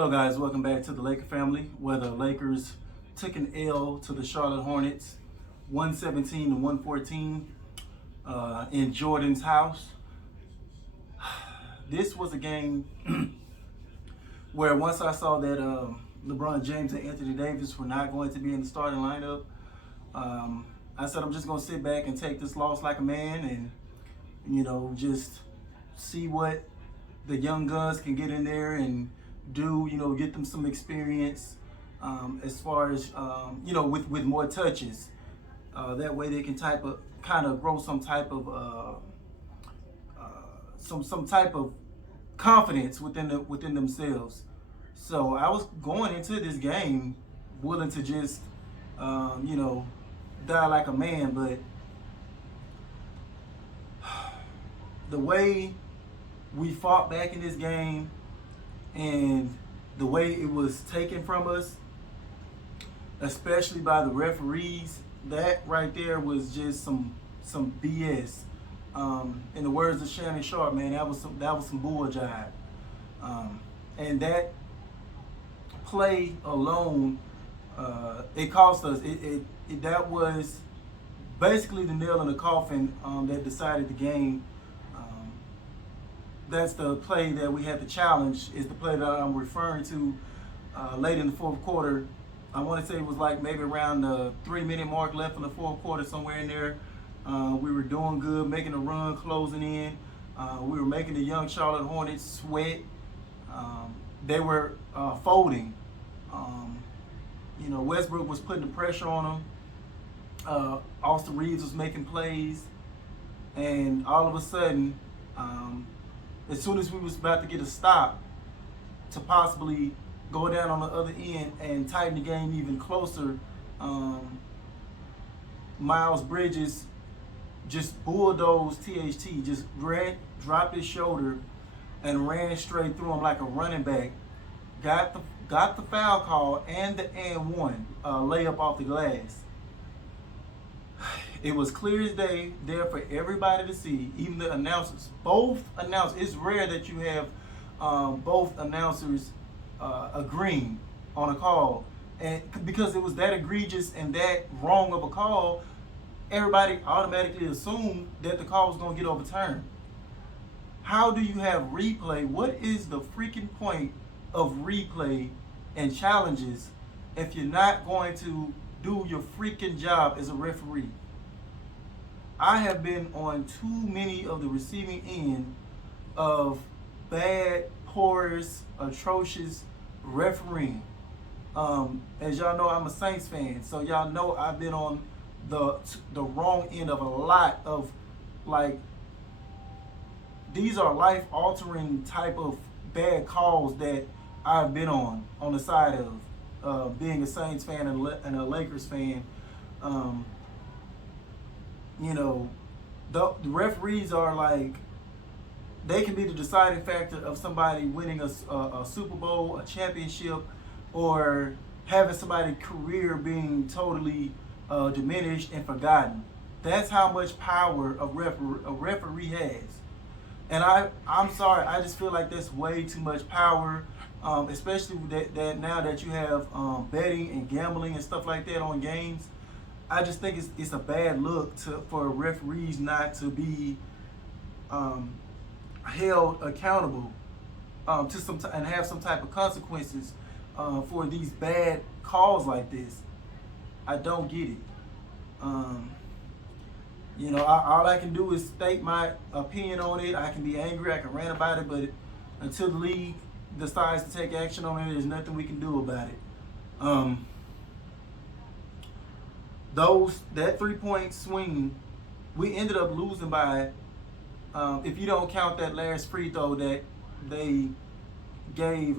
Hello guys, welcome back to the Laker family, where the Lakers took an L to the Charlotte Hornets, 117 to 114 in Jordan's house. This was a game where once I saw that LeBron James and Anthony Davis were not going to be in the starting lineup, I said I'm just going to sit back and take this loss like a man and, just see what the young guns can get in there and do, get them some experience as far as, with more touches. That way they can kind of grow some type of some type of confidence within themselves. So I was going into this game willing to just, die like a man, but the way we fought back in this game and the way it was taken from us, especially by the referees, that right there was just some BS. In the words of Shannon Sharp, man, that was some bull jive. And that play alone, it cost us. That was basically the nail in the coffin that decided the game. That's the play that we had to challenge, is the play that I'm referring to late in the fourth quarter. I want to say it was like maybe around the 3-minute mark left in the fourth quarter, somewhere in there. We were doing good, making a run, closing in. We were making the young Charlotte Hornets sweat. They were folding. Westbrook was putting the pressure on them. Austin Reeves was making plays. And all of a sudden, as soon as we was about to get a stop to possibly go down on the other end and tighten the game even closer, Miles Bridges just bulldozed THT, just dropped his shoulder and ran straight through him like a running back. Got the foul call and the and one layup off the glass. It was clear as day there for everybody to see, even the announcers. Both announcers. It's rare that you have both announcers agreeing on a call, and because it was that egregious and that wrong of a call, everybody automatically assumed that the call was going to get overturned. How do you have replay? What is the freaking point of replay and challenges if you're not going to do your freaking job as a referee? I have been on too many of the receiving end of bad, porous, atrocious refereeing. As y'all know, I'm a Saints fan, so y'all know I've been on the wrong end of a lot of, like, these are life-altering type of bad calls that I've been on the side of being a Saints fan and a Lakers fan. The referees are like, they can be the deciding factor of somebody winning a Super Bowl, a championship, or having somebody's career being totally diminished and forgotten. That's how much power a referee has. And I'm sorry, I just feel like that's way too much power, especially that now that you have betting and gambling and stuff like that on games. I just think it's a bad look for referees not to be held accountable to and have some type of consequences for these bad calls like this. I don't get it. All I can do is state my opinion on it. I can be angry, I can rant about it, but until the league decides to take action on it, there's nothing we can do about it. That 3-point swing, we ended up losing by, if you don't count that last free throw that they gave,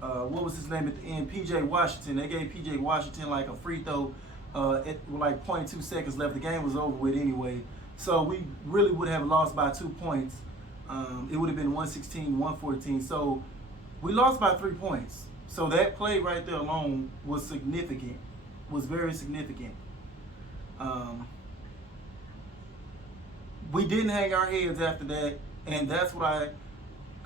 what was his name at the end? PJ Washington. They gave PJ Washington like a free throw at like 0.2 seconds left. The game was over with anyway. So we really would have lost by 2 points. It would have been 116-114. So we lost by 3 points. So that play right there alone was significant. Was very significant. We didn't hang our heads after that, and that's what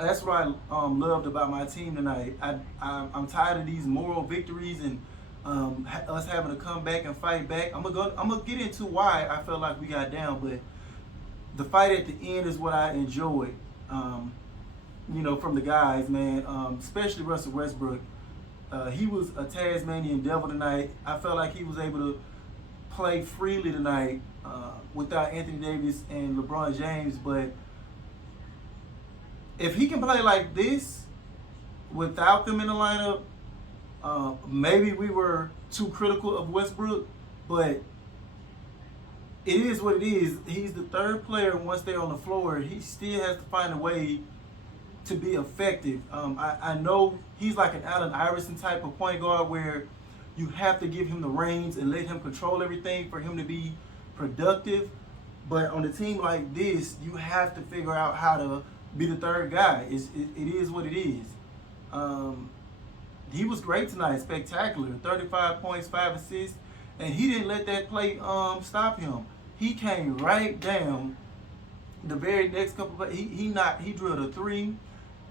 That's what I loved about my team tonight. I'm tired of these moral victories and us having to come back and fight back. I'm gonna get into why I felt like we got down, but the fight at the end is what I enjoyed. Um, from the guys, man, especially Russell Westbrook. He was a Tasmanian devil tonight. I felt like he was able to play freely tonight without Anthony Davis and LeBron James. But if he can play like this without them in the lineup, maybe we were too critical of Westbrook. But it is what it is. He's the third player. Once they're on the floor, he still has to find a way to be effective. I know he's like an Allen Iverson type of point guard where you have to give him the reins and let him control everything for him to be productive. But on a team like this, you have to figure out how to be the third guy. It is what it is. He was great tonight, spectacular. 35 points, 5 assists, and he didn't let that play stop him. He came right down the very next couple of he drilled a three.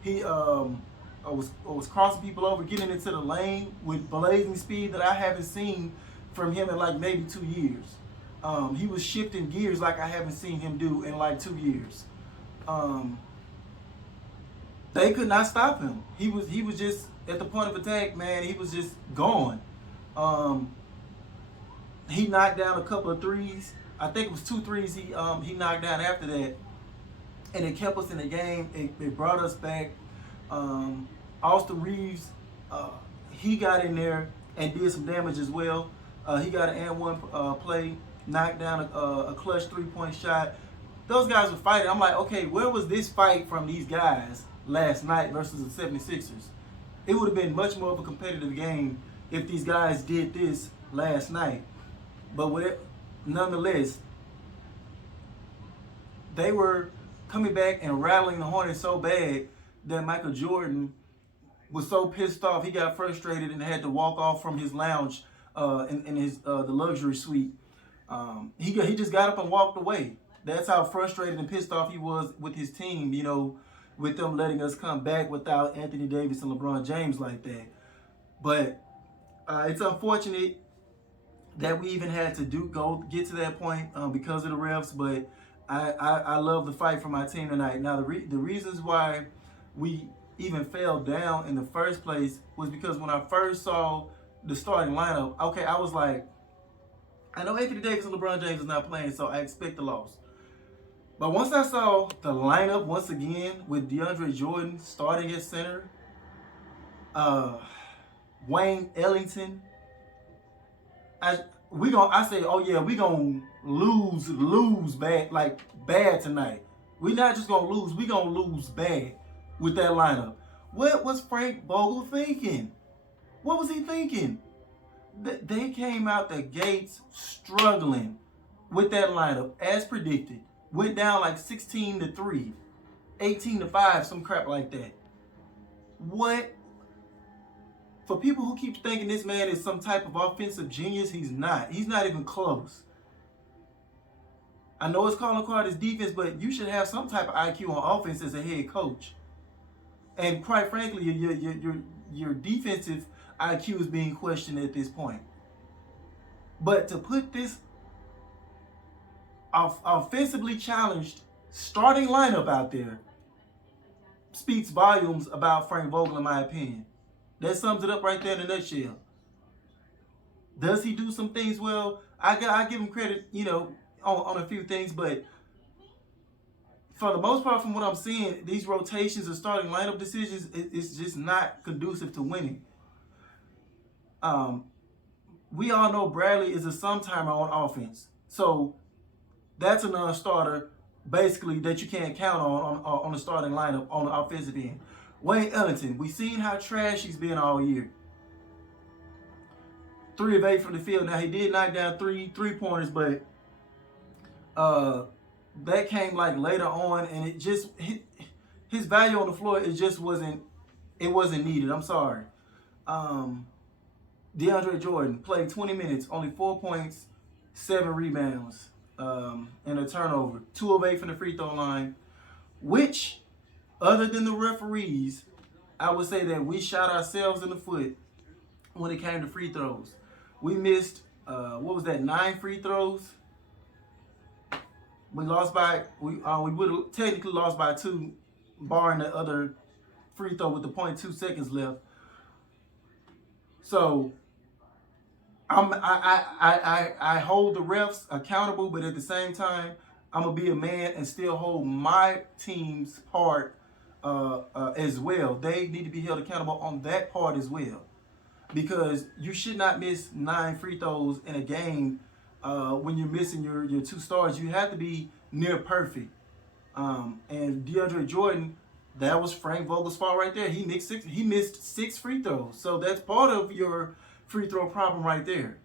He was crossing people over, getting into the lane with blazing speed that I haven't seen from him in like maybe 2 years. He was shifting gears like I haven't seen him do in like 2 years. They could not stop him. He was just at the point of attack, man. He was just gone. He knocked down a couple of threes. I think it was 2 threes he knocked down after that, and it kept us in the game. It brought us back. Austin Reeves, he got in there and did some damage as well. He got an and one play, knocked down a clutch 3-point shot. Those guys were fighting. I'm like, okay, where was this fight from these guys last night versus the 76ers? It would have been much more of a competitive game if these guys did this last night. But nonetheless, they were coming back and rattling the Hornets so bad that Michael Jordan was so pissed off, he got frustrated and had to walk off from his lounge in his the luxury suite. He just got up and walked away. That's how frustrated and pissed off he was with his team, with them letting us come back without Anthony Davis and LeBron James like that. But it's unfortunate that we even had to get to that point because of the refs. But I love the fight for my team tonight. Now the reasons why we even fell down in the first place was because when I first saw the starting lineup, okay, I was like, I know Anthony Davis and LeBron James is not playing, so I expect a loss. But once I saw the lineup once again with DeAndre Jordan starting at center, Wayne Ellington, I say, oh yeah, we gonna lose bad tonight. We're not just gonna lose, we gonna lose bad with that lineup. What was Frank Vogel thinking? What was he thinking? They came out the gates struggling with that lineup as predicted. Went down like 16-3, 18-5, some crap like that. What? For people who keep thinking this man is some type of offensive genius, he's not. He's not even close. I know it's calling card his defense, but you should have some type of IQ on offense as a head coach. And quite frankly, your defensive IQ is being questioned at this point. But to put this offensively challenged starting lineup out there speaks volumes about Frank Vogel, in my opinion. That sums it up right there in a nutshell. Does he do some things well? I give him credit, on a few things, but for the most part, from what I'm seeing, these rotations and starting lineup decisions, it's just not conducive to winning. We all know Bradley is a sometimer on offense, so that's a non-starter, basically, that you can't count on the starting lineup on the offensive end. Wayne Ellington, we've seen how trash he's been all year. 3 of 8 from the field. Now, he did knock down three-pointers, but that came like later on, and it just his value on the floor, it wasn't needed. I'm sorry. DeAndre Jordan played 20 minutes, only 4 points, 7 rebounds, and a turnover. 2 of 8 from the free throw line, which Other than the referees, I would say that we shot ourselves in the foot when it came to free throws. We missed what was that, 9 free throws. We lost by we would have technically lost by 2, barring the other free throw with the .2 seconds left. So I hold the refs accountable, but at the same time, I'm gonna be a man and still hold my team's part as well. They need to be held accountable on that part as well, because you should not miss 9 free throws in a game when you're missing your 2 stars. You have to be near perfect. And DeAndre Jordan, that was Frank Vogel's fault right there. He missed 6 free throws. So that's part of your free throw problem right there.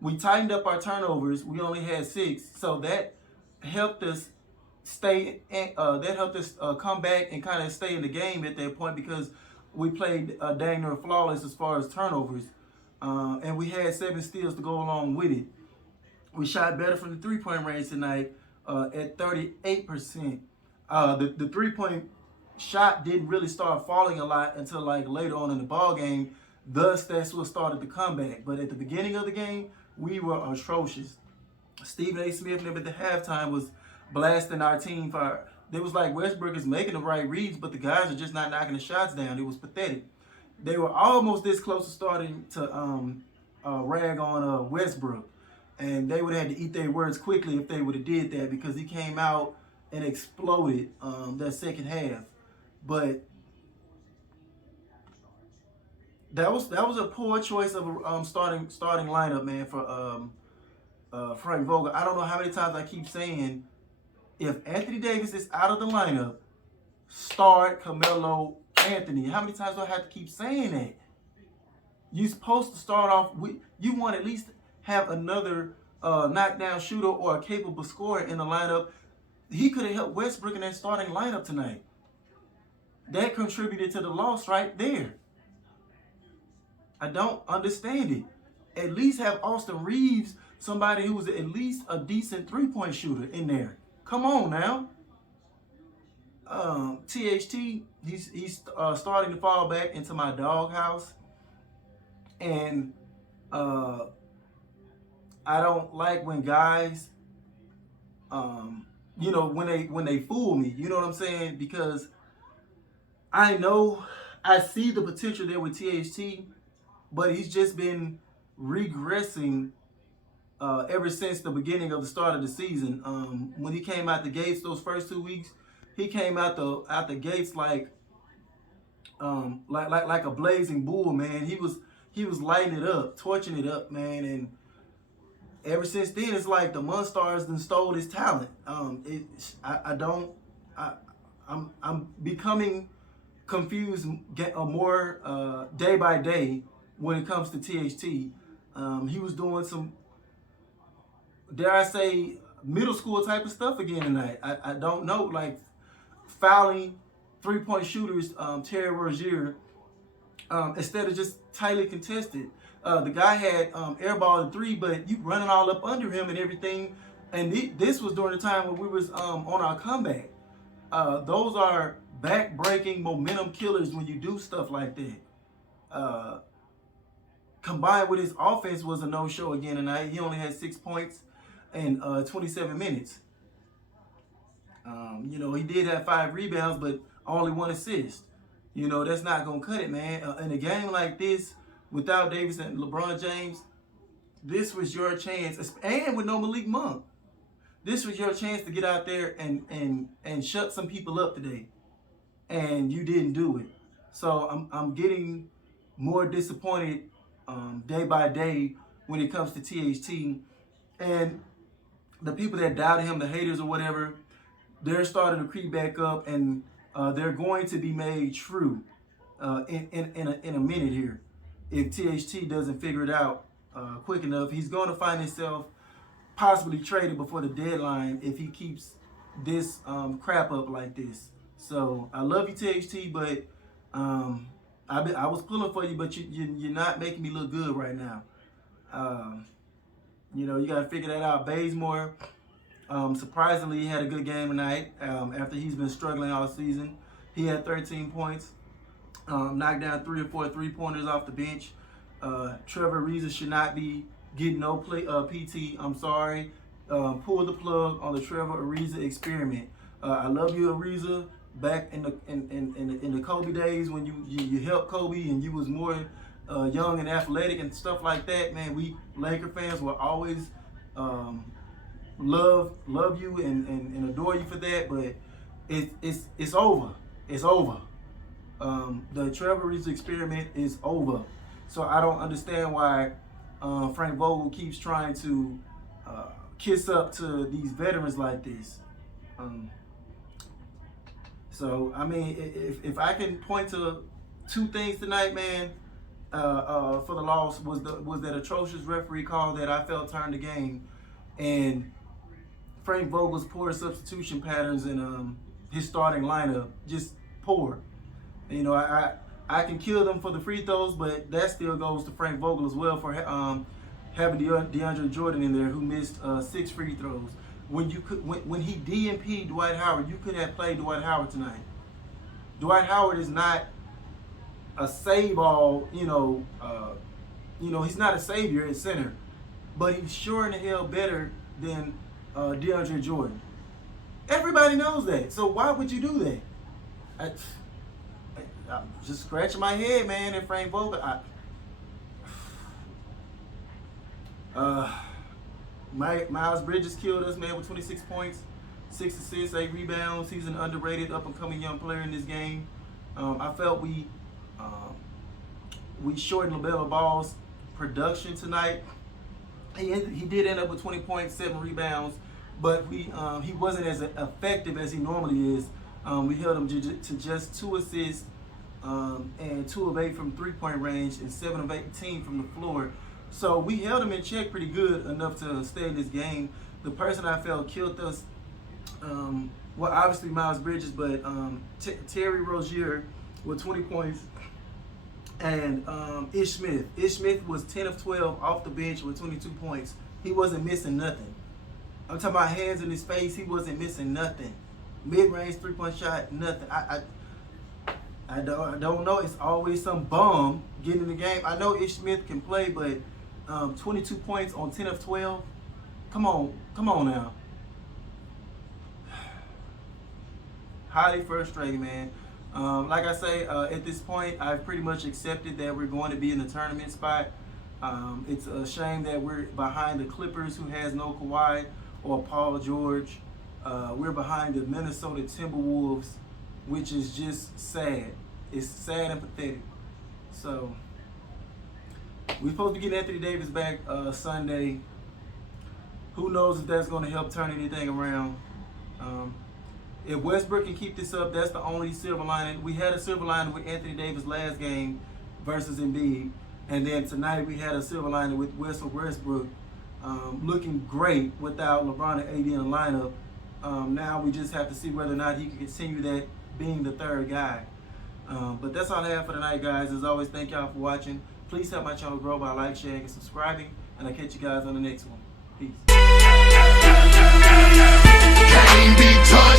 We tightened up our turnovers. We only had 6, so that helped us stay. That helped us come back and kind of stay in the game at that point, because we played dang near flawless as far as turnovers, and we had 7 steals to go along with it. We shot better from the 3-point range tonight at 38%. The 3-point shot didn't really start falling a lot until like later on in the ball game. Thus, that's what started the comeback. But at the beginning of the game, we were atrocious. Stephen A. Smith at the halftime was blasting our team for. It was like Westbrook is making the right reads, but the guys are just not knocking the shots down. It was pathetic. They were almost this close to starting to rag on Westbrook, and they would have had to eat their words quickly if they would have did that, because he came out and exploded that second half. But that was a poor choice of a starting lineup, man, for Frank Vogel. I don't know how many times I keep saying, if Anthony Davis is out of the lineup, start Carmelo Anthony. How many times do I have to keep saying that? You're supposed to start off with, you want to at least have another knockdown shooter or a capable scorer in the lineup. He could have helped Westbrook in that starting lineup tonight. That contributed to the loss right there. I don't understand it. At least have Austin Reeves, somebody who was at least a decent 3-point shooter, in there. Come on now. THT, he's starting to fall back into my doghouse, and I don't like when guys, when they fool me. You know what I'm saying? Because I see the potential there with THT, but he's just been regressing ever since the beginning of the start of the season. When he came out the gates those first 2 weeks, he came out the gates like a blazing bull, man. He was lighting it up, torching it up, man. And ever since then, it's like the Monstars done stole his talent. I'm becoming confused more day by day when it comes to THT. He was doing some, dare I say, middle school type of stuff again tonight. I don't know, like fouling 3-point shooters, Terry Rozier, instead of just tightly contested. The guy had airball in 3, but you running all up under him and everything. And this was during the time when we was on our comeback. Those are back-breaking momentum killers when you do stuff like that. Combined with his offense was a no-show again tonight. He only had 6 points in 27 minutes. He did have 5 rebounds, but only 1 assist. That's not going to cut it, man. In a game like this, without Davis and LeBron James, this was your chance. And with no Malik Monk, this was your chance to get out there and shut some people up today. And you didn't do it. So I'm getting more disappointed day by day when it comes to THT. And the people that doubted him, the haters or whatever, they're starting to creep back up, and they're going to be made true in a minute here. If THT doesn't figure it out quick enough, he's going to find himself possibly traded before the deadline if he keeps this crap up like this. So I love you, THT, but I was pulling for you, but you're not making me look good right now. You got to figure that out. Bazemore, Surprisingly, he had a good game tonight after he's been struggling all season. He had 13 points, knocked down 3 or 4 3-pointers off the bench. Trevor Ariza should not be getting no play PT. I'm sorry. Pull the plug on the Trevor Ariza experiment. I love you, Ariza. Back in the Kobe days when you helped Kobe and you was more young and athletic and stuff like that, man, we Laker fans will always love you and adore you for that. But it's over. It's over. The Trevor Ariza experiment is over. So I don't understand why Frank Vogel keeps trying to kiss up to these veterans like this. So I mean, if I can point to 2 things tonight, man, for the loss was that atrocious referee call that I felt turned the game, and Frank Vogel's poor substitution patterns and his starting lineup just poor. You know, I can kill them for the free throws, but that still goes to Frank Vogel as well for having DeAndre Jordan in there who missed 6 free throws. When he DNP'd Dwight Howard, you could have played Dwight Howard tonight. Dwight Howard is not a save-all, he's not a savior at center, but he's sure in the hell better than DeAndre Jordan. Everybody knows that. So why would you do that? I'm just scratching my head, man. And Frank Vogel, Miles Bridges killed us, man, with 26 points, 6 assists, 8 rebounds. He's an underrated, up-and-coming young player in this game. I felt we shortened LaMelo Ball's production tonight. He did end up with 20 points, 7 rebounds, but he wasn't as effective as he normally is. We held him to just 2 assists and 2 of 8 from 3-point range and 7 of 18 from the floor. So we held him in check pretty good enough to stay in this game. The person I felt killed us, well, obviously Miles Bridges, but Terry Rozier with 20 points, and Ish Smith. Ish Smith was 10 of 12 off the bench with 22 points. He wasn't missing nothing. I'm talking about hands in his face. He wasn't missing nothing. Mid-range 3-point shot, nothing. I don't know. It's always some bum getting in the game. I know Ish Smith can play, but 22 points on 10 of 12. Come on now. Highly frustrating, man. Like I say, at this point, I've pretty much accepted that we're going to be in the tournament spot. It's a shame that we're behind the Clippers, who has no Kawhi or Paul George. We're behind the Minnesota Timberwolves, which is just sad. It's sad and pathetic. So we're supposed to get Anthony Davis back Sunday. Who knows if that's going to help turn anything around. If Westbrook can keep this up, that's the only silver lining. We had a silver lining with Anthony Davis last game versus Embiid. And then tonight we had a silver lining with Westbrook looking great without LeBron and AD in the lineup. Now we just have to see whether or not he can continue that being the third guy. But that's all I have for tonight, guys. As always, thank y'all for watching. Please help my channel grow by like, sharing, and subscribing. And I'll catch you guys on the next one. Peace. Can't be touched.